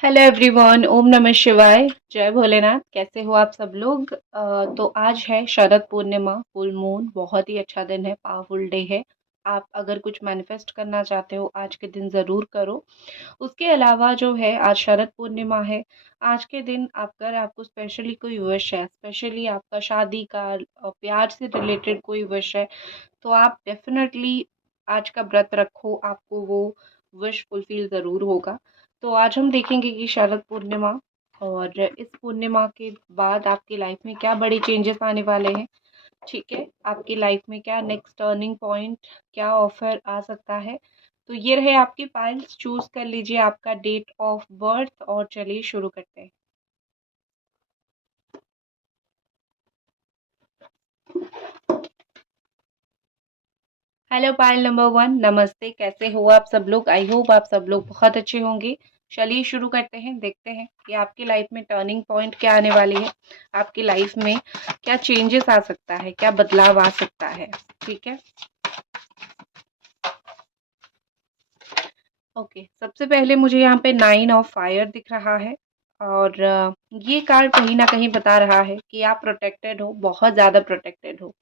Hello everyone, ओम नमः शिवाय। जय भोलेनाथ। कैसे हो आप सब लोग? तो आज है शरद पूर्णिमा, फुल मून। बहुत ही अच्छा दिन है, पावरफुल डे है। आप अगर कुछ मैनिफेस्ट करना चाहते हो आज के दिन ज़रूर करो। उसके अलावा जो है आज शरद पूर्णिमा है। आज के दिन अगर आपको स्पेशली कोई विश है, स्पेशली आपका शादी का प्यार से रिलेटेड कोई विश है, तो आप डेफिनेटली आज का व्रत रखो, आपको वो विश फुलफिल ज़रूर होगा। तो आज हम देखेंगे कि शरद पूर्णिमा और इस पूर्णिमा के बाद आपकी लाइफ में क्या बड़े चेंजेस आने वाले हैं। ठीक है, आपकी लाइफ में क्या नेक्स्ट टर्निंग पॉइंट, क्या ऑफर आ सकता है। तो ये रहे आपके पाइल्स, चूज कर लीजिए आपका डेट ऑफ बर्थ और चलिए शुरू करते हैं। हेलो पायल नंबर वन, नमस्ते। कैसे हो आप सब लोग? आई होप आप सब लोग बहुत अच्छे होंगे। चलिए शुरू करते हैं, देखते हैं कि आपकी लाइफ में टर्निंग पॉइंट क्या आने वाली है। आपकी लाइफ में क्या चेंजेस आ सकता है, क्या बदलाव आ सकता है। ठीक है, ओके। सबसे पहले मुझे यहाँ पे नाइन ऑफ फायर दिख रहा है और ये कार्ड कहीं ना कहीं बता रहा है कि आप प्रोटेक्टेड हो, बहुत ज़्यादा प्रोटेक्टेड हो।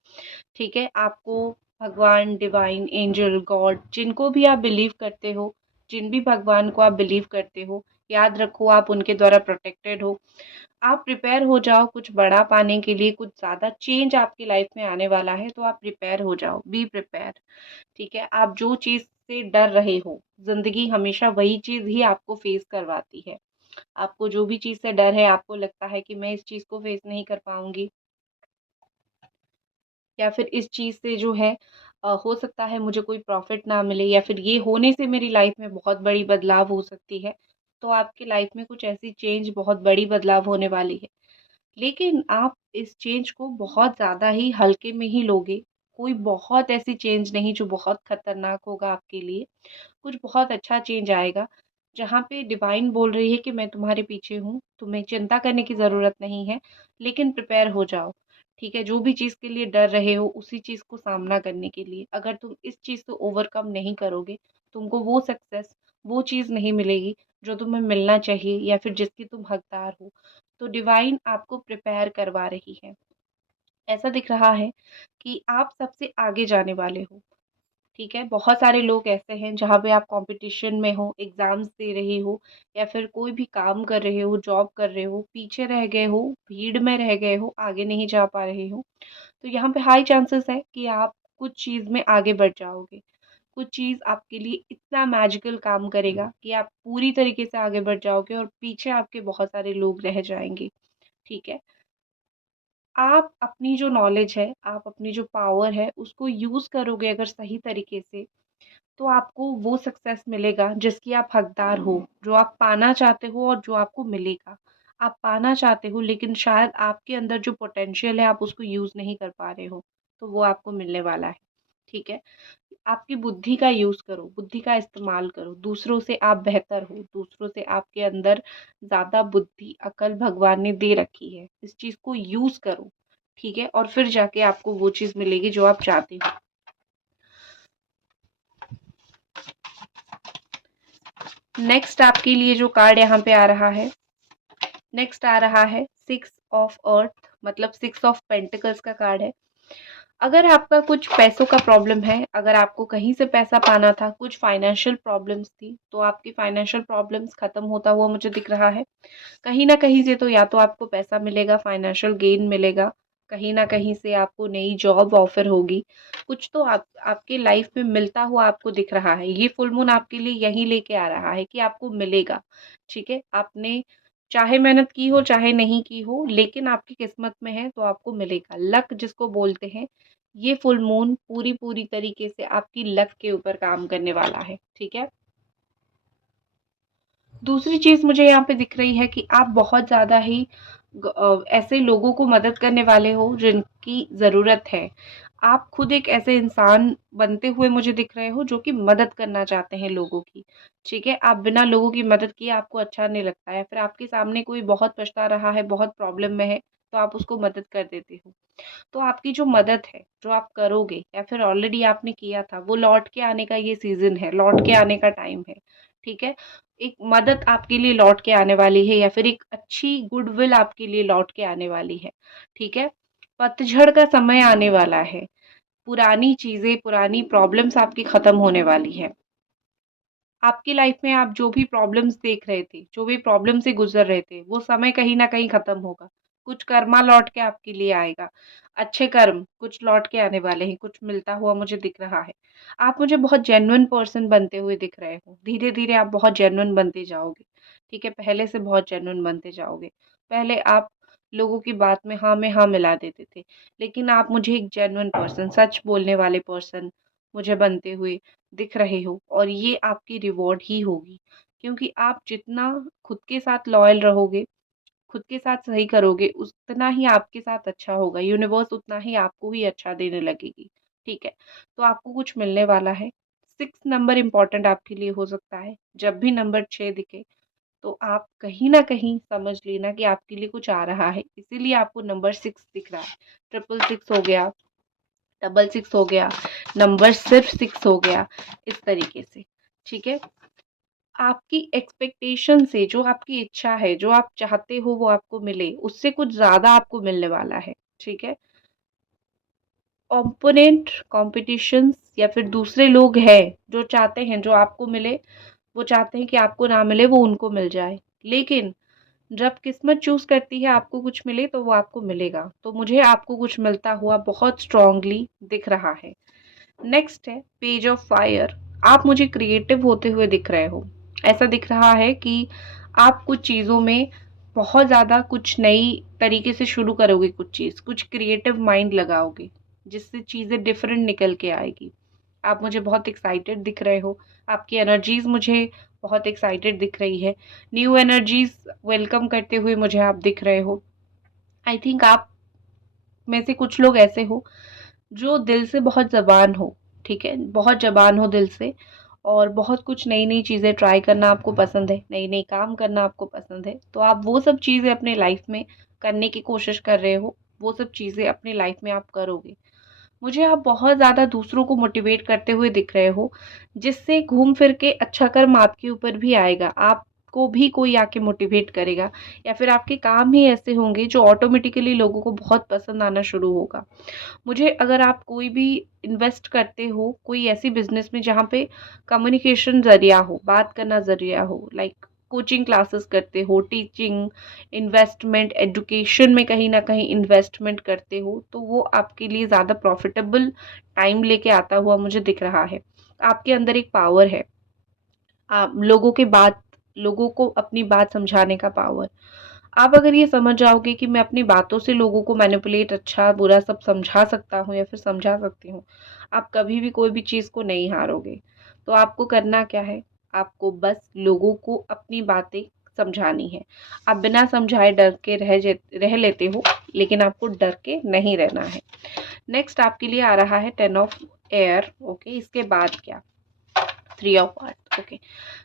ठीक है, आपको भगवान, डिवाइन, एंजल, गॉड, जिनको भी आप बिलीव करते हो, जिन भी भगवान को आप बिलीव करते हो, याद रखो आप उनके द्वारा प्रोटेक्टेड हो। आप प्रिपेयर हो जाओ कुछ बड़ा पाने के लिए, कुछ ज़्यादा चेंज आपकी लाइफ में आने वाला है, तो आप प्रिपेयर हो जाओ, बी प्रिपेयर। ठीक है, आप जो चीज़ से डर रहे हो, ज़िंदगी हमेशा वही चीज़ ही आपको फेस करवाती है। आपको जो भी चीज़ से डर है, आपको लगता है कि मैं इस चीज़ को फेस नहीं कर पाऊंगी, या फिर इस चीज़ से जो है हो सकता है मुझे कोई प्रॉफिट ना मिले, या फिर ये होने से मेरी लाइफ में बहुत बड़ी बदलाव हो सकती है। तो आपकी लाइफ में कुछ ऐसी चेंज, बहुत बड़ी बदलाव होने वाली है। लेकिन आप इस चेंज को बहुत ज़्यादा ही हल्के में ही लोगे। कोई बहुत ऐसी चेंज नहीं जो बहुत खतरनाक होगा आपके लिए। कुछ बहुत अच्छा चेंज आएगा, जहाँ पे डिवाइन बोल रही है कि मैं तुम्हारे पीछे हूँ, तुम्हें चिंता करने की ज़रूरत नहीं है, लेकिन प्रिपेयर हो जाओ। ठीक है, जो भी चीज़ के लिए डर रहे हो, उसी चीज़ को सामना करने के लिए, अगर तुम इस चीज़ को ओवरकम नहीं करोगे, तुमको वो सक्सेस, वो चीज़ नहीं मिलेगी जो तुम्हें मिलना चाहिए या फिर जिसकी तुम हकदार हो। तो डिवाइन आपको प्रिपेयर करवा रही है। ऐसा दिख रहा है कि आप सबसे आगे जाने वाले हो। ठीक है, बहुत सारे लोग ऐसे हैं जहाँ पे आप कंपटीशन में हो, एग्जाम्स दे रहे हो, या फिर कोई भी काम कर रहे हो, जॉब कर रहे हो, पीछे रह गए हो, भीड़ में रह गए हो, आगे नहीं जा पा रहे हो। तो यहाँ पे हाई चांसेस है कि आप कुछ चीज़ में आगे बढ़ जाओगे। कुछ चीज़ आपके लिए इतना मैजिकल काम करेगा कि आप पूरी तरीके से आगे बढ़ जाओगे और पीछे आपके बहुत सारे लोग रह जाएंगे। ठीक है, आप अपनी जो नॉलेज है, आप अपनी जो पावर है, उसको यूज़ करोगे अगर सही तरीके से, तो आपको वो सक्सेस मिलेगा जिसकी आप हकदार हो, जो आप पाना चाहते हो और जो आपको मिलेगा। आप पाना चाहते हो लेकिन शायद आपके अंदर जो पोटेंशियल है आप उसको यूज़ नहीं कर पा रहे हो, तो वो आपको मिलने वाला है। ठीक है, आपकी बुद्धि का यूज़ करो, बुद्धि का इस्तेमाल करो, दूसरों से आप बेहतर हो, दूसरों से आपके अंदर ज़्यादा बुद्धि, अकल भगवान ने दे रखी है। इस चीज़ को यूज़ करो। ठीक है, और फिर जाके आपको वो चीज़ मिलेगी जो आप चाहते हो। नेक्स्ट आपके लिए जो कार्ड यहाँ पे आ रहा है, नेक्स्ट आ रहा है सिक्स ऑफ अर्थ, मतलब सिक्स ऑफ पेंटिकल्स का कार्ड है। अगर आपका कुछ पैसों का प्रॉब्लम है, अगर आपको कहीं से पैसा पाना था, कुछ फाइनेंशियल प्रॉब्लम्स थी, तो आपकी फाइनेंशियल प्रॉब्लम्स खत्म होता हुआ मुझे दिख रहा है। कहीं ना कहीं से तो या तो आपको पैसा मिलेगा, फाइनेंशियल गेन मिलेगा, कहीं ना कहीं से आपको नई जॉब ऑफर होगी। कुछ तो आप आपके लाइफ में मिलता हुआ आपको दिख रहा है। ये फुल मून आपके लिए यही लेके आ रहा है कि आपको मिलेगा। ठीक है, आपने चाहे मेहनत की हो चाहे नहीं की हो, लेकिन आपकी किस्मत में है तो आपको मिलेगा। लक जिसको बोलते हैं, ये फुल मून पूरी पूरी तरीके से आपकी लक के ऊपर काम करने वाला है। ठीक है, दूसरी चीज़ मुझे यहाँ पे दिख रही है कि आप बहुत ज़्यादा ही ऐसे लोगों को मदद करने वाले हो जिनकी ज़रूरत है। आप खुद एक ऐसे इंसान बनते हुए मुझे दिख रहे हो जो कि मदद करना चाहते हैं लोगों की। ठीक है, आप बिना लोगों की मदद किए आपको अच्छा नहीं लगता है, फिर आपके सामने कोई बहुत पछता रहा है, बहुत प्रॉब्लम में है, तो आप उसको मदद कर देते हो। तो आपकी जो मदद है, जो आप करोगे या फिर ऑलरेडी आपने किया था, वो लौट के आने का ये सीज़न है, लौट के आने का टाइम है। ठीक है? एक मदद आपके लिए लौट के आने वाली है या फिर एक अच्छी गुडविल आपके लिए लौट के आने वाली है, ठीक है? पतझड़ का समय आने वाला है। पुरानी चीज़ें, पुरानी प्रॉब्लम्स आपकी खत्म होने वाली है। आपकी लाइफ में आप जो भी प्रॉब्लम्स देख रहे थे, जो भी प्रॉब्लम से गुज़र रहे थे, वो समय कहीं न कहीं खत्म होगा। कुछ कर्मा लौट के आपके लिए आएगा। अच्छे कर्म कुछ लौट के आने वाले हैं, कुछ मिलता हुआ मुझे दिख रहा है। आप मुझे बहुत जेन्युइन पर्सन बनते हुए दिख रहे हो। धीरे-धीरे आप बहुत जेन्युइन बनते जाओगे, ठीक है? पहले से बहुत जेन्युइन बनते जाओगे। पहले आप लोगों की बात में हाँ मिला देते थे, लेकिन आप मुझे एक जेन्युइन पर्सन, सच बोलने वाले पर्सन मुझे बनते हुए दिख रहे हो और ये आपकी रिवॉर्ड ही होगी, क्योंकि आप जितना खुद के साथ लॉयल रहोगे, खुद के साथ सही करोगे, उतना ही आपके साथ अच्छा होगा। यूनिवर्स उतना ही आपको ही अच्छा देने लगेगी, ठीक है? तो आपको कुछ मिलने वाला है। 6 नंबर इम्पोर्टेंट आपके लिए हो सकता है। जब भी नंबर 6 दिखे, तो आप कहीं न कहीं समझ लेना कि आपके लिए कुछ आ रहा है, इसीलिए आपको नंबर 6 दिख रहा है। 666 हो गया, 666 हो गया, नंबर सिर्फ 6 हो गया, इस तरीके से, ठीक है? आपकी एक्सपेक्टेशन से जो आपकी इच्छा है, जो आप चाहते हो वो आपको मिले, उससे कुछ ज़्यादा आपको मिलने वाला है, ठीक है? ओपोनेंट, कॉम्पिटिशन्स या फिर दूसरे लोग हैं जो चाहते हैं जो आपको मिले, वो चाहते हैं कि आपको ना मिले वो उनको मिल जाए। लेकिन जब किस्मत चूज़ करती है आपको कुछ मिले तो वो आपको मिलेगा। तो मुझे आपको कुछ मिलता हुआ बहुत स्ट्रॉन्गली दिख रहा है। नेक्स्ट है पेज ऑफ फायर। आप मुझे क्रिएटिव होते हुए दिख रहे हो। ऐसा दिख रहा है कि आप कुछ चीज़ों में बहुत ज़्यादा कुछ नई तरीके से शुरू करोगे कुछ चीज़, कुछ क्रिएटिव माइंड लगाओगे, जिससे चीज़ें डिफरेंट निकल के आएगी। आप मुझे बहुत एक्साइटेड दिख रहे हो। आपकी एनर्जीज़ मुझे बहुत एक्साइटेड दिख रही है। न्यू एनर्जीज़ वेलकम करते हुए मुझे आप दिख रहे हो। आई थिंक आप में से कुछ लोग ऐसे हो जो दिल से बहुत ज़बान हो, ठीक है? बहुत ज़बान हो दिल से और बहुत कुछ नई-नई चीज़ें ट्राई करना आपको पसंद है, नई-नई काम करना आपको पसंद है। तो आप वो सब चीज़ें अपने लाइफ़ में करने की कोशिश कर रहे हो, वो सब चीज़ें अपनी लाइफ़ में आप करोगे। मुझे आप बहुत ज़्यादा दूसरों को मोटिवेट करते हुए दिख रहे हो, जिससे घूम फिर के अच्छा कर्म आपके ऊपर भी आएगा। आपको भी कोई आके मोटिवेट करेगा या फिर आपके काम ही ऐसे होंगे जो ऑटोमेटिकली लोगों को बहुत पसंद आना शुरू होगा। मुझे अगर आप कोई भी इन्वेस्ट करते हो, कोई ऐसी बिज़नेस में जहाँ पे कम्युनिकेशन ज़रिया हो, बात करना ज़रिया हो, लाइक कोचिंग क्लासेस करते हो, टीचिंग, इन्वेस्टमेंट, एजुकेशन में कहीं न कहीं इन्वेस्टमेंट करते हो, तो वो आपके लिए ज़्यादा प्रॉफ़िटेबल टाइम लेके आता हुआ मुझे दिख रहा है। आपके अंदर एक पावर है, आप लोगों को अपनी बात समझाने का पावर। आप अगर ये समझ जाओगे कि मैं अपनी बातों से लोगों को मैनिपुलेट अच्छा-बुरा सब समझा सकता हूँ या फिर समझा सकती हूँ, आप कभी भी कोई भी चीज़ को नहीं हारोगे। तो आपको करना क्या है? आपको बस लोगों को अपनी बातें समझानी है। आप बिना समझाए डर के रह लेते हो, लेकिन आपको डर के नहीं रहना है। नेक्स्ट आपके लिए आ रहा है 10 ऑफ एयर, ओके? इसके बाद क्या? 3 ऑफ अर्थ, ओके?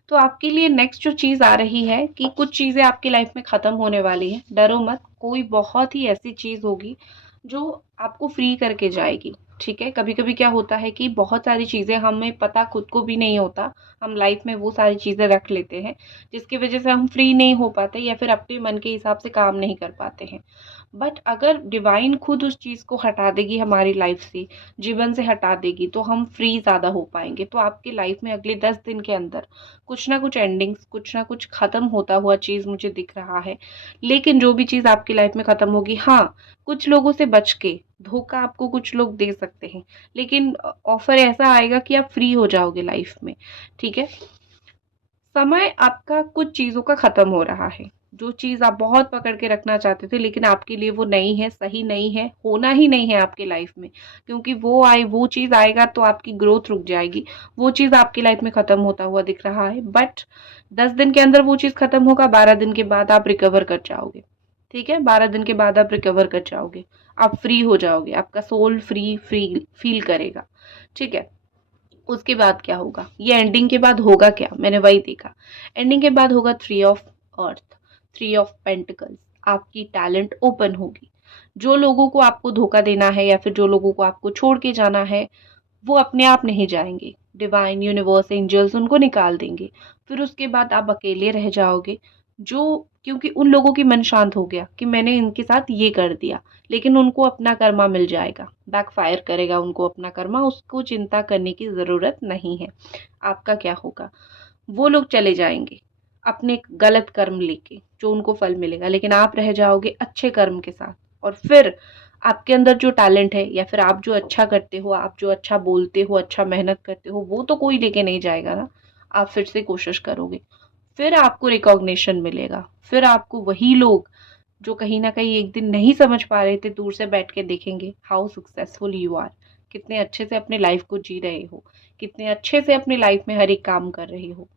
तो आपके लिए नेक्स्ट जो चीज़ आ रही है कि कुछ चीज़ें आपकी लाइफ में ख़त्म होने वाली हैं। डरो मत, कोई बहुत ही ऐसी चीज़ होगी जो आपको फ्री करके जाएगी, ठीक है? कभी-कभी क्या होता है कि बहुत सारी चीज़ें हमें पता खुद को भी नहीं होता, हम लाइफ में वो सारी चीज़ें रख लेते हैं, जिसकी वज़ह से हम फ्री नहीं हो पाते या फिर अपने मन के हिसाब से काम नहीं कर पाते हैं। बट अगर डिवाइन खुद उस चीज़ को हटा देगी हमारी लाइफ से, जीवन से हटा देगी, तो हम फ्री ज़्यादा हो पाएँगे। तो आपकी लाइफ में अगले 10 दिन के अंदर कुछ ना कुछ एंडिंग्स, कुछ ना कुछ ख़त्म होता हुआ चीज़ मुझे दिख रहा है। लेकिन जो भी चीज़ आपकी लाइफ में ख़त्म होगी, हाँ, कुछ लोगों से बच के, धोखा आपको कुछ लोग दे सकते हैं, लेकिन ऑफ़र ऐसा आएगा कि आप फ्री हो जाओगे लाइफ में, ठीक है? समय आपका कुछ चीज़ों का ख़त्म हो रहा है। जो चीज़ आप बहुत पकड़ के रखना चाहते थे लेकिन आपके लिए वो नहीं है, सही नहीं है, होना ही नहीं है आपकी लाइफ़ में। क्योंकि वो चीज़ आएगा तो आपकी ग्रोथ रुक जाएगी। वो चीज़ आपकी लाइफ़ में ख़त्म होता हुआ दिख रहा है। बट 10 दिन के अंदर वो चीज़ ख़त्म होगा, 12 दिन के बाद आप रिकवर कर जाओगे। ठीक है? 12 दिन के बाद आप रिकवर कर जाओगे। आप फ्री हो जाओगे, आपका सोल फ्री फ्री फ़ील करेगा। ठीक है? उसके बाद क्या होगा? ये एंडिंग के बाद होगा क्या? मैंने वही देखा। एंडिंग के बाद होगा 3 ऑफ अर्थ, 3 ऑफ पेंटिकल्स। आपकी टैलेंट ओपन होगी। जो लोगों को आपको धोखा देना है या फिर जो लोगों को आपको छोड़ के जाना है, वो अपने आप नहीं जाएँगे। डिवाइन, यूनिवर्स, एंजल्स उनको निकाल देंगे। फिर उसके बाद आप अकेले रह जाओगे, जो क्योंकि उन लोगों की मन शांत हो गया कि मैंने इनके साथ ये कर दिया, लेकिन उनको अपना कर्मा मिल जाएगा, बैकफायर करेगा उनको अपना कर्मा, उसको चिंता करने की ज़रूरत नहीं है। आपका क्या होगा, वो लोग चले जाएंगे अपने गलत कर्म लेके, जो उनको फल मिलेगा, लेकिन आप रह जाओगे अच्छे कर्म के साथ। और फिर आपके अंदर जो टैलेंट है, या फिर आप जो अच्छा करते हो, आप जो अच्छा बोलते हो, अच्छा मेहनत करते हो, वो तो कोई लेके नहीं जाएगा ना। आप फिर से कोशिश करोगे, फिर आपको रिकॉग्निशन मिलेगा, फिर आपको वही लोग जो कहीं ना कहीं एक दिन नहीं समझ पा रहे थे, दूर से बैठ के देखेंगे हाउ सक्सेसफुल यू आर, कितने अच्छे से अपने लाइफ को जी रहे हो, कितने अच्छे से अपनी लाइफ में हर एक काम कर रहे हो।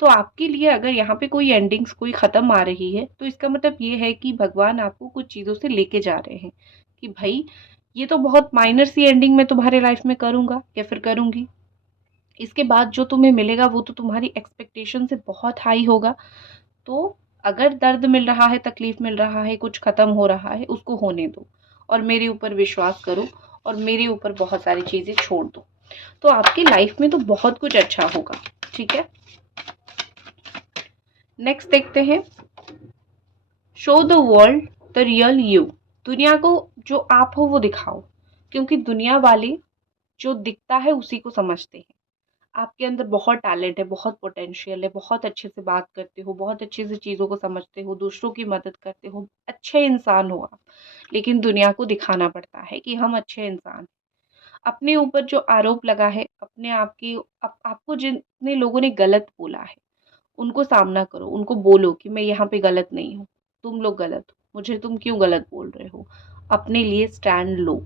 तो आपके लिए अगर यहाँ पे कोई एंडिंग्स कोई खत्म आ रही है, तो इसका मतलब ये है कि भगवान आपको कुछ चीजों से लेके जा रहे हैं कि भाई ये तो बहुत माइनर सी एंडिंग मैं तुम्हारे लाइफ में करूंगा या फिर करूंगी, इसके बाद जो तुम्हें मिलेगा वो तो तुम्हारी एक्सपेक्टेशन से बहुत हाई होगा। तो अगर दर्द मिल रहा है, तकलीफ मिल रहा है, कुछ खत्म हो रहा है, उसको होने दो और मेरे ऊपर विश्वास करो और मेरे ऊपर बहुत सारी चीजें छोड़ दो, तो आपकी लाइफ में तो बहुत कुछ अच्छा होगा। ठीक है, नेक्स्ट देखते हैं। Show the world the real you. दुनिया को जो आप हो वो दिखाओ, क्योंकि दुनिया वाले जो दिखता है उसी को समझते हैं। आपके अंदर बहुत टैलेंट है, बहुत पोटेंशियल है, बहुत अच्छे से बात करते हो, बहुत अच्छे से चीज़ों को समझते हो, दूसरों की मदद करते हो, अच्छे इंसान हो आप, लेकिन दुनिया को दिखाना पड़ता है कि हम अच्छे इंसान हैं। अपने ऊपर जो आरोप लगा है, अपने आप की आपको जितने लोगों ने गलत बोला है, उनको सामना करो, उनको बोलो कि मैं यहाँ पे गलत नहीं हूँ, तुम लोग गलत हो, मुझे तुम क्यों गलत बोल रहे हो। अपने लिए स्टैंड लो।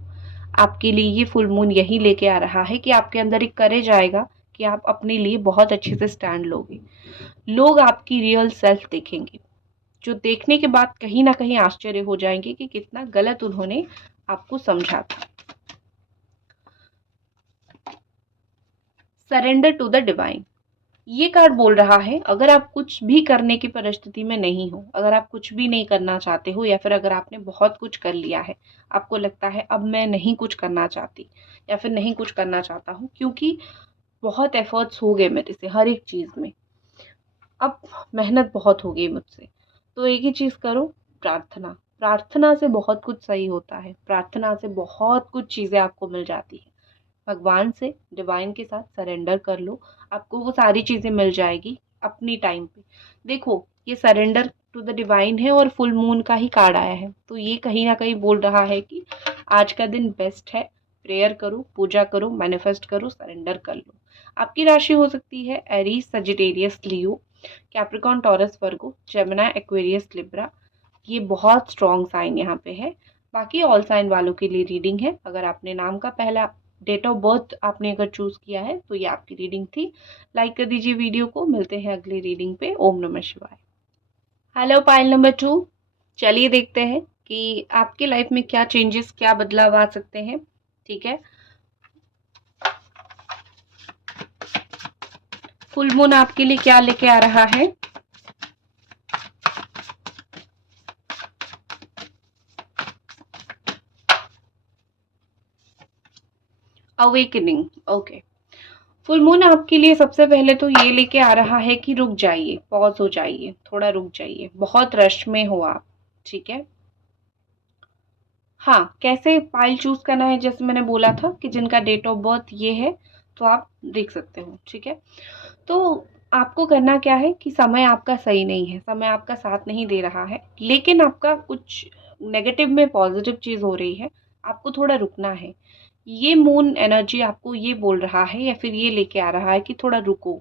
आपके लिए ये फुल मून यही लेके आ रहा है कि आपके अंदर एक करेज आएगा कि आप अपने लिए बहुत अच्छे से स्टैंड लोगे। लोग आपकी रियल सेल्फ देखेंगे, जो देखने के बाद कहीं ना कहीं आश्चर्य हो जाएंगे कि कितना गलत उन्होंने आपको समझा था। Surrender to the divine. ये कार्ड बोल रहा है, अगर आप कुछ भी करने की परिस्थिति में नहीं हो, अगर आप कुछ भी नहीं करना चाहते हो, या फिर अगर आपने बहुत कुछ कर लिया है, आपको लगता है अब मैं नहीं कुछ करना चाहती या फिर नहीं कुछ करना चाहता हूँ, क्योंकि बहुत एफर्ट्स हो गए मेरे से हर एक चीज़ में, अब मेहनत बहुत हो गई मुझसे, तो एक ही चीज़ करो, प्रार्थना। प्रार्थना से बहुत कुछ सही होता है, प्रार्थना से बहुत कुछ चीज़ें आपको मिल जाती है। भगवान से, डिवाइन के साथ सरेंडर कर लो, आपको वो सारी चीज़ें मिल जाएगी अपनी टाइम पे। देखो, ये सरेंडर टू द डिवाइन है और फुल मून का ही कार्ड आया है, तो ये कहीं ना कहीं बोल रहा है कि आज का दिन बेस्ट है, प्रेयर करो, पूजा करो, मैनिफेस्ट करो, सरेंडर कर लो। आपकी राशि हो सकती है एरीज, सजिटेरियस, लियो, कैप्रिकॉन, टॉरस, वर्गो, जेमिनी, एक्वेरियस, लिब्रा। ये बहुत स्ट्रॉन्ग साइन यहाँ पे है। बाकी ऑल साइन वालों के लिए रीडिंग है। अगर आपने नाम का पहला डेट ऑफ बर्थ आपने अगर चूज किया है तो ये आपकी रीडिंग थी। लाइक कर दीजिए वीडियो को। मिलते हैं अगली रीडिंग पे। ओम नमः शिवाय। Hello pile number 2। चलिए देखते हैं कि आपके लाइफ में क्या चेंजेस, क्या बदलाव आ सकते हैं। ठीक है, फुल मून आपके लिए क्या लेके आ रहा है। Awakening, okay. फुल मून आपके लिए सबसे पहले तो ये लेके आ रहा है कि रुक जाइए, पॉज हो जाइए, थोड़ा रुक जाइए, बहुत रश में हो आप। ठीक है, हाँ, कैसे फाइल चूज करना है, जैसे मैंने बोला था कि जिनका डेट ऑफ बर्थ ये है तो आप देख सकते हो। ठीक है, तो आपको करना क्या है कि समय आपका सही नहीं है, समय आपका साथ नहीं दे रहा है, लेकिन आपका कुछ नेगेटिव में पॉजिटिव चीज हो रही है, आपको थोड़ा रुकना है। ये मून एनर्जी आपको ये बोल रहा है या फिर ये लेके आ रहा है कि थोड़ा रुको,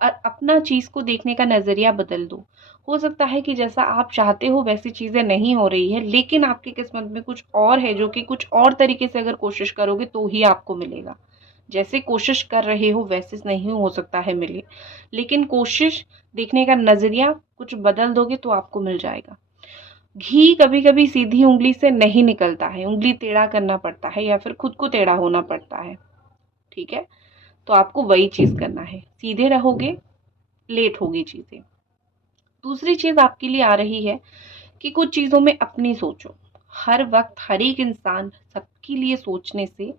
अपना चीज को देखने का नजरिया बदल दो। हो सकता है कि जैसा आप चाहते हो वैसी चीजें नहीं हो रही है, लेकिन आपकी किस्मत में कुछ और है जो कि कुछ और तरीके से अगर कोशिश करोगे तो ही आपको मिलेगा। जैसे कोशिश कर रहे हो वैसे नहीं हो सकता है मिले, लेकिन कोशिश, देखने का नजरिया कुछ बदल दोगे तो आपको मिल जाएगा। घी कभी कभी सीधी उंगली से नहीं निकलता है, उंगली टेढ़ा करना पड़ता है या फिर खुद को टेढ़ा होना पड़ता है। ठीक है, तो आपको वही चीज करना है, सीधे रहोगे लेट होगी चीजें। दूसरी चीज आपके लिए आ रही है कि कुछ चीजों में अपनी सोचो। हर वक्त हर एक इंसान सबके लिए सोचने से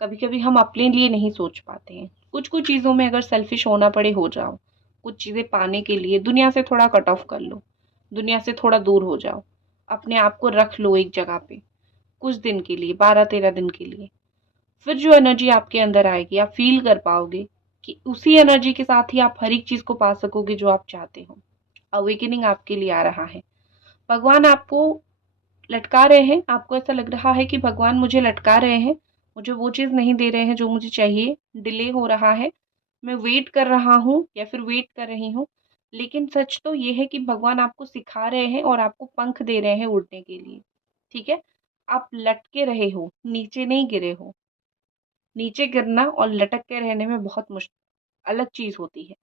कभी कभी हम अपने लिए नहीं सोच पाते हैं। कुछ कुछ चीज़ों में अगर सेल्फिश होना पड़े हो जाओ। कुछ चीज़ें पाने के लिए दुनिया से थोड़ा कट ऑफ कर लो, दुनिया से थोड़ा दूर हो जाओ, अपने आप को रख लो एक जगह पे कुछ दिन के लिए, 12-13 दिन के लिए। फिर जो एनर्जी आपके अंदर आएगी आप फील कर पाओगे कि उसी एनर्जी के साथ ही आप हर एक चीज को पा सकोगे जो आप चाहते हो। अवेकनिंग आपके लिए आ रहा है। भगवान आपको लटका रहे हैं, आपको ऐसा लग रहा है कि भगवान मुझे लटका रहे हैं, मुझे वो चीज नहीं दे रहे हैं जो मुझे चाहिए, डिले हो रहा है, मैं वेट कर रहा हूँ या फिर वेट कर रही हूँ। लेकिन सच तो ये है कि भगवान आपको सिखा रहे हैं और आपको पंख दे रहे हैं उड़ने के लिए। ठीक है, आप लटके रहे हो, नीचे नहीं गिरे हो। नीचे गिरना और लटक के रहने में बहुत अलग चीज होती है।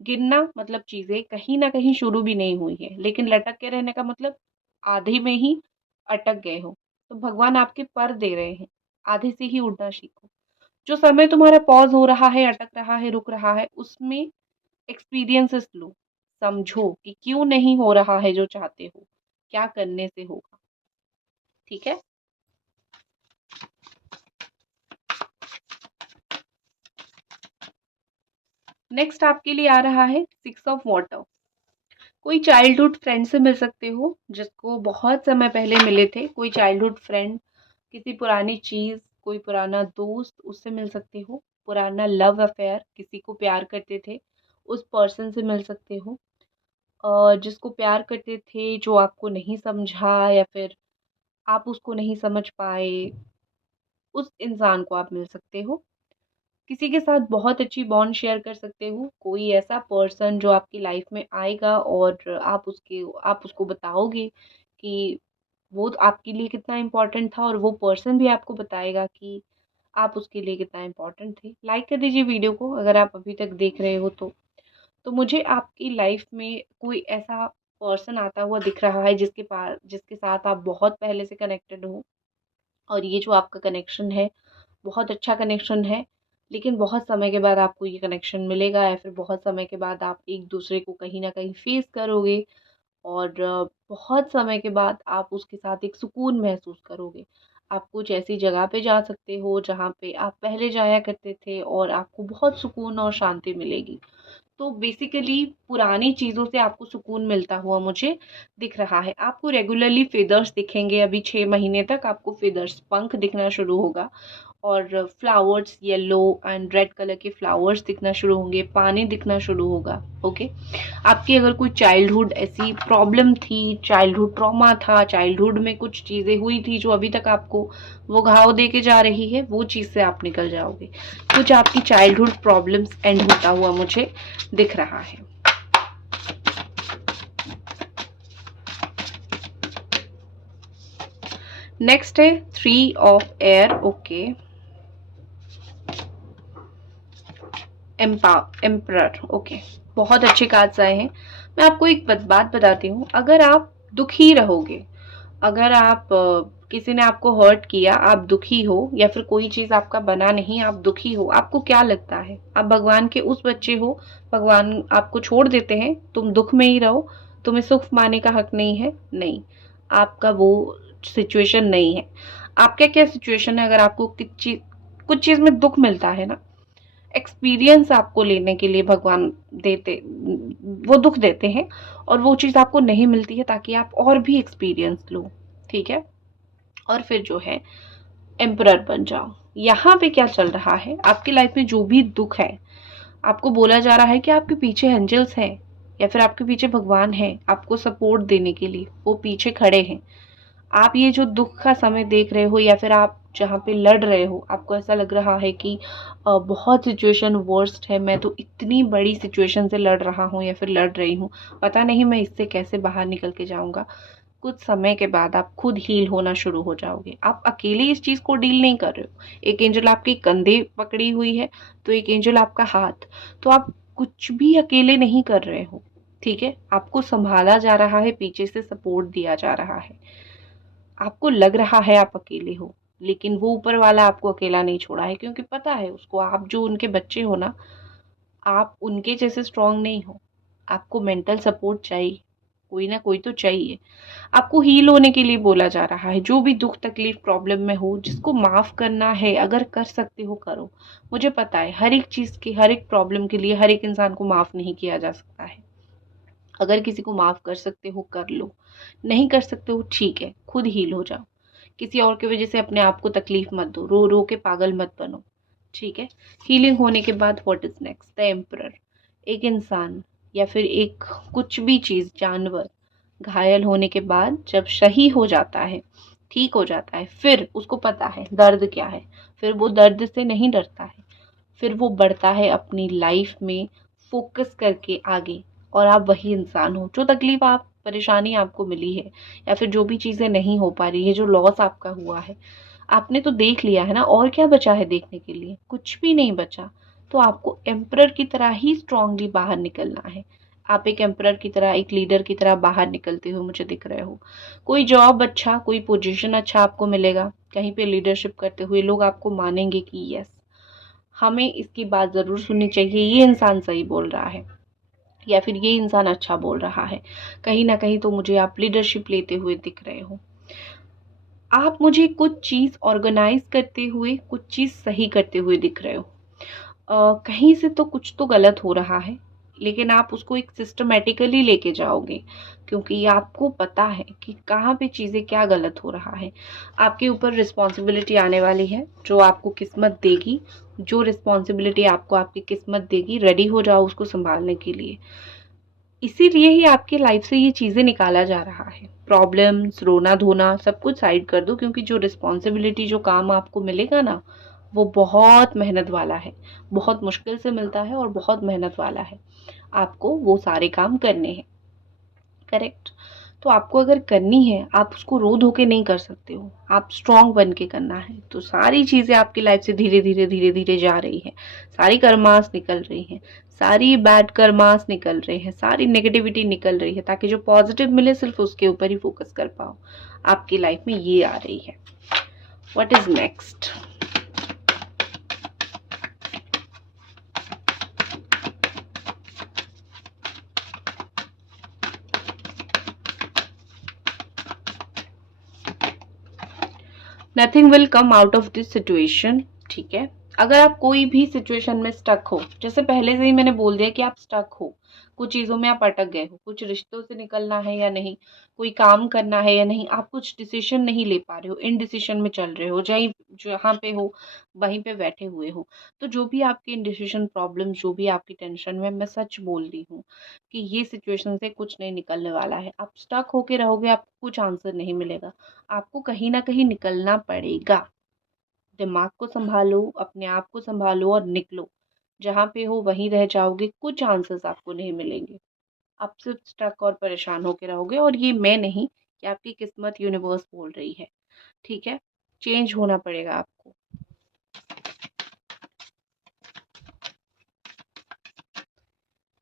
गिरना मतलब चीजें कहीं ना कहीं शुरू भी नहीं हुई है, लेकिन लटक के रहने का मतलब आधे में ही अटक गए हो। तो भगवान आपके पर दे रहे हैं, आधे से ही उड़ना सीखो। जो समय तुम्हारा पॉज हो रहा है, अटक रहा है, रुक रहा है, उसमें एक्सपीरियंसेस लो, समझो कि क्यों नहीं हो रहा है जो चाहते हो, क्या करने से होगा। ठीक है। नेक्स्ट आपके लिए आ रहा है 6 ऑफ वाटर। कोई चाइल्डहुड फ्रेंड से मिल सकते हो जिसको बहुत समय पहले मिले थे, कोई चाइल्डहुड फ्रेंड, किसी पुरानी चीज, कोई पुराना दोस्त, उससे मिल सकते हो। पुराना लव अफेयर, किसी को प्यार करते थे उस पर्सन से मिल सकते हो। जिसको प्यार करते थे, जो आपको नहीं समझा या फिर आप उसको नहीं समझ पाए, उस इंसान को आप मिल सकते हो। किसी के साथ बहुत अच्छी बॉन्ड शेयर कर सकते हो, कोई ऐसा पर्सन जो आपकी लाइफ में आएगा और आप उसको बताओगे कि वो आपके लिए कितना इम्पोर्टेंट था, और वो पर्सन भी आपको बताएगा कि आप उसके लिए कितना इम्पोर्टेंट थे। लाइक कर दीजिए वीडियो को अगर आप अभी तक देख रहे हो तो मुझे आपकी लाइफ में कोई ऐसा पर्सन आता हुआ दिख रहा है जिसके साथ आप बहुत पहले से कनेक्टेड हो, और ये जो आपका कनेक्शन है बहुत अच्छा कनेक्शन है। लेकिन बहुत समय के बाद आपको ये कनेक्शन मिलेगा, या फिर बहुत समय के बाद आप एक दूसरे को कहीं ना कहीं फेस करोगे, और बहुत समय के बाद आप उसके साथ एक सुकून महसूस करोगे। आप कुछ ऐसी जगह पे जा सकते हो जहाँ पे आप पहले जाया करते थे और आपको बहुत सुकून और शांति मिलेगी। तो बेसिकली पुरानी चीज़ों से आपको सुकून मिलता हुआ मुझे दिख रहा है। आपको रेगुलरली फेदर्स दिखेंगे, अभी 6 महीने तक आपको फेदर्स, पंख दिखना शुरू होगा, और flowers, yellow and red colour के फ्लावर्स दिखना शुरू होंगे, पानी दिखना शुरू होगा। ओके। आपकी अगर कोई चाइल्डहुड ऐसी प्रॉब्लम थी, चाइल्डहुड ट्रॉमा था, चाइल्डहुड में कुछ चीज़ें हुई थी जो अभी तक आपको वो घाव दे के जा रही है, वो चीज़ से आप निकल जाओगे। कुछ आपकी चाइल्डहुड प्रॉब्लम्स एंड होता हुआ मुझे दिख रहा है। नेक्स्ट है 3 of air. Okay. Emperor. Okay. बहुत अच्छे कार्ड्स आए हैं। मैं आपको एक बात बताती हूँ, अगर आप दुखी रहोगे, अगर आप किसी ने आपको हर्ट किया, आप दुखी हो, या फिर कोई चीज आपका बना नहीं, आप दुखी हो, आपको क्या लगता है आप भगवान के उस बच्चे हो, भगवान आपको छोड़ देते हैं, तुम दुख में ही रहो, तुम्हें सुख पाने का हक नहीं है? नहीं, आपका वो सिचुएशन नहीं है। आपका क्या सिचुएशन है? अगर आपको कुछ चीज में दुख मिलता है ना, एक्सपीरियंस आपको लेने के लिए भगवान देते, वो दुख देते हैं, और वो चीज़ आपको नहीं मिलती है ताकि आप और भी एक्सपीरियंस लो। ठीक है। और फिर जो है एम्परर बन जाओ। यहाँ पे क्या चल रहा है, आपकी लाइफ में जो भी दुख है, आपको बोला जा रहा है कि आपके पीछे एंजल्स हैं, या फिर आपके पीछे भगवान है आपको सपोर्ट देने के लिए, वो पीछे खड़े हैं। आप ये जो दुख का समय देख रहे हो, या फिर आप जहाँ पे लड़ रहे हो, आपको ऐसा लग रहा है कि बहुत सिचुएशन वर्स्ट है, मैं तो इतनी बड़ी सिचुएशन से लड़ रहा हूँ या फिर लड़ रही हूँ, पता नहीं मैं इससे कैसे बाहर निकल के जाऊंगा। कुछ समय के बाद आप खुद हील होना शुरू हो जाओगे। आप अकेले इस चीज को डील नहीं कर रहे हो। एक एंजल आपके कंधे पकड़ी हुई है, तो एक एंजल आपका हाथ। तो आप कुछ भी अकेले नहीं कर रहे हो। ठीक है, आपको संभाला जा रहा है, पीछे से सपोर्ट दिया जा रहा है। आपको लग रहा है आप अकेले हो, लेकिन वो ऊपर वाला आपको अकेला नहीं छोड़ा है, क्योंकि पता है उसको, आप जो उनके बच्चे हो ना, आप उनके जैसे स्ट्रांग नहीं हो। आपको मेंटल सपोर्ट चाहिए, कोई ना कोई तो चाहिए। आपको हील होने के लिए बोला जा रहा है। जो भी दुख तकलीफ प्रॉब्लम में हो, जिसको माफ करना है, अगर कर सकते हो करो। मुझे पता है हर एक चीज की, हर एक प्रॉब्लम के लिए हर एक इंसान को माफ नहीं किया जा सकता है। अगर किसी को माफ कर सकते हो कर लो, नहीं कर सकते हो ठीक है, खुद हील हो जाओ। किसी और की वजह से अपने आप को तकलीफ मत दो, रो रो के पागल मत बनो। ठीक है। हीलिंग होने के बाद what is next? The emperor. एक इंसान या फिर एक कुछ भी चीज, जानवर, घायल होने के बाद जब सही हो जाता है, ठीक हो जाता है, फिर उसको पता है दर्द क्या है। फिर वो दर्द से नहीं डरता है। फिर वो बढ़ता है अपनी लाइफ में फोकस करके आगे। और आप वही इंसान हो। जो तकलीफ, आप परेशानी आपको मिली है, या फिर जो भी चीजें नहीं हो पा रही है, जो लॉस आपका हुआ है, आपने तो देख लिया है ना। और क्या बचा है देखने के लिए? कुछ भी नहीं बचा। तो आपको एम्परर की तरह ही स्ट्रांगली बाहर निकलना है। आप एक एम्परर की तरह, एक लीडर की तरह बाहर निकलते हुए मुझे दिख रहे हो। कोई जॉब अच्छा, कोई पोजीशन अच्छा आपको मिलेगा, कहीं पे लीडरशिप करते हुए लोग आपको मानेंगे कि यस, हमें इसकी बात ज़रूर सुननी चाहिए, ये इंसान सही बोल रहा है, या फिर ये इंसान अच्छा बोल रहा है। कहीं ना कहीं तो मुझे आप लीडरशिप लेते हुए दिख रहे हो। आप मुझे कुछ चीज़ ऑर्गेनाइज करते हुए, कुछ चीज़ सही करते हुए दिख रहे हो। कहीं से तो कुछ तो गलत हो रहा है, लेकिन आप उसको एक सिस्टमेटिकली लेके जाओगे, क्योंकि आपको पता है कि कहाँ पे चीज़ें क्या गलत हो रहा है। आपके ऊपर रिस्पॉन्सिबिलिटी आने वाली है, जो आपको किस्मत देगी। जो रिस्पॉन्सिबिलिटी आपको आपकी किस्मत देगी, रेडी हो जाओ उसको संभालने के लिए। इसीलिए ही आपकी लाइफ से ये चीज़ें निकाला जा रहा है। प्रॉब्लम्स, रोना धोना सब कुछ साइड कर दो, क्योंकि जो रिस्पॉन्सिबिलिटी, जो काम आपको मिलेगा ना, वो बहुत मेहनत वाला है। बहुत मुश्किल से मिलता है और बहुत मेहनत वाला है। आपको वो सारे काम करने हैं। करेक्ट। तो आपको अगर करनी है, आप उसको रो धो के नहीं कर सकते हो। आप स्ट्रांग बन के करना है। तो सारी चीजें आपकी लाइफ से धीरे धीरे धीरे धीरे जा रही है। सारी कर्मास निकल रही है। सारी बैड कर्मास निकल रही है। सारी नेगेटिविटी निकल रही है, ताकि जो पॉजिटिव मिले सिर्फ उसके ऊपर ही फोकस कर पाओ। आपकी लाइफ में ये आ रही है। What is next? Nothing will come out of this situation. ठीक है। अगर आप कोई भी सिचुएशन में स्टक हो, जैसे पहले से ही मैंने बोल दिया कि आप स्टक हो, कुछ चीजों में आप अटक गए हो, कुछ रिश्तों से निकलना है या नहीं, कोई काम करना है या नहीं, आप कुछ डिसीजन नहीं ले पा रहे हो, इनडिसीजन में चल रहे हो, जहीं जहाँ पे हो वहीं पे बैठे हुए हो। तो जो भी आपकी इनडिसीजन प्रॉब्लम, जो भी आपकी टेंशन में, मैं सच बोल रही हूँ कि ये सिचुएशन से कुछ नहीं निकलने वाला है। आप स्टक होके रहोगे, आपको कुछ आंसर नहीं मिलेगा। आपको कहीं ना कहीं निकलना पड़ेगा। दिमाग को संभालो, अपने आप को संभालो और निकलो। जहाँ पे हो वहीं रह जाओगे, कुछ आंसर्स आपको नहीं मिलेंगे। आप सिर्फ स्टक और परेशान होके रहोगे, और ये मैं नहीं, कि आपकी किस्मत यूनिवर्स बोल रही है। ठीक है। चेंज होना पड़ेगा आपको।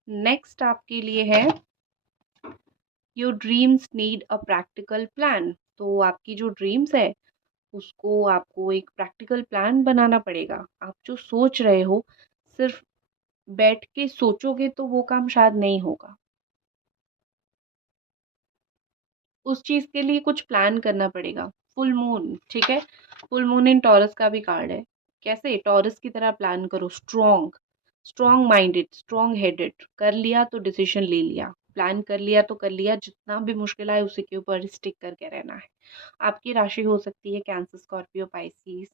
नेक्स्ट आपके लिए है, your dreams need a practical plan. तो आपकी जो ड्रीम्स है, उसको आपको एक प्रैक्टिकल प्लान बनाना पड़ेगा। आप जो सोच रहे हो, सिर्फ बैठ के सोचोगे तो वो काम शायद नहीं होगा। उस चीज के लिए कुछ प्लान करना पड़ेगा। फुल मून, ठीक है। फुल मून इन टॉरस का भी कार्ड है। कैसे? टॉरस की तरह प्लान करो। Strong, strong minded, strong headed. कर लिया तो डिसीजन ले लिया, प्लान कर लिया तो कर लिया। जितना भी मुश्किल आए उसी के ऊपर स्टिक करके रहना है। आपकी राशि हो सकती है Cancer, Scorpio, Pisces,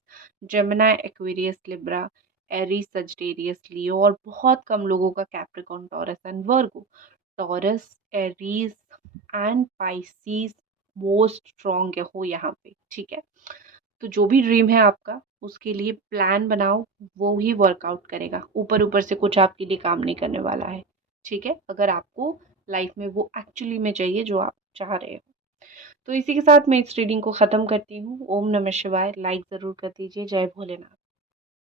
Gemini, Aquarius, Libra, Aries, Sagittarius, Leo, और बहुत कम लोगों का Capricorn, Taurus and Virgo. Taurus, Aries and Pisces most strong हो यहाँ पे। ठीक है। तो जो भी ड्रीम है आपका, उसके लिए प्लान बनाओ। वो ही वर्कआउट करेगा। ऊपर ऊपर से कुछ आपके लिए काम नहीं करने वाला है। ठीक है। अगर आपको लाइफ में वो एक्चुअली में चाहिए जो आप चाह रहे हो। तो इसी के साथ मैं इस रीडिंग को खत्म करती हूँ। ओम नमः शिवाय। लाइक जरूर कर दीजिए। जय भोलेनाथ।